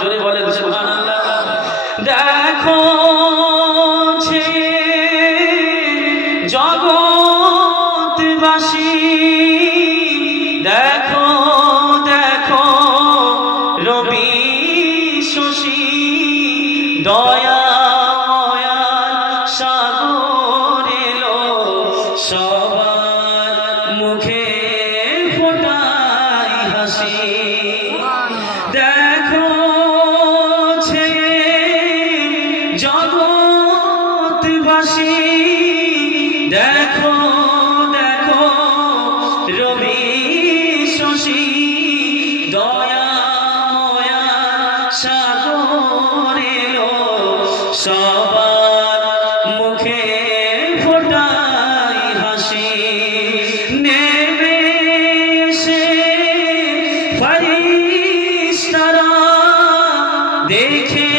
জোরে বলেন সুবহানাল্লাহ। দেখো যে জগৎবাসী, দেখো দেখো রবি শশী, দয়া সাগর এলো, সবার মুখে ফোটাই হাসি। দেখো যে জগৎবাসী, দেখো দেখো রবি শশী, দয়া সাগর এলো, সবার মুখে ফোটাই হাসি। নেমে এসে ফারিস্তারা দেখে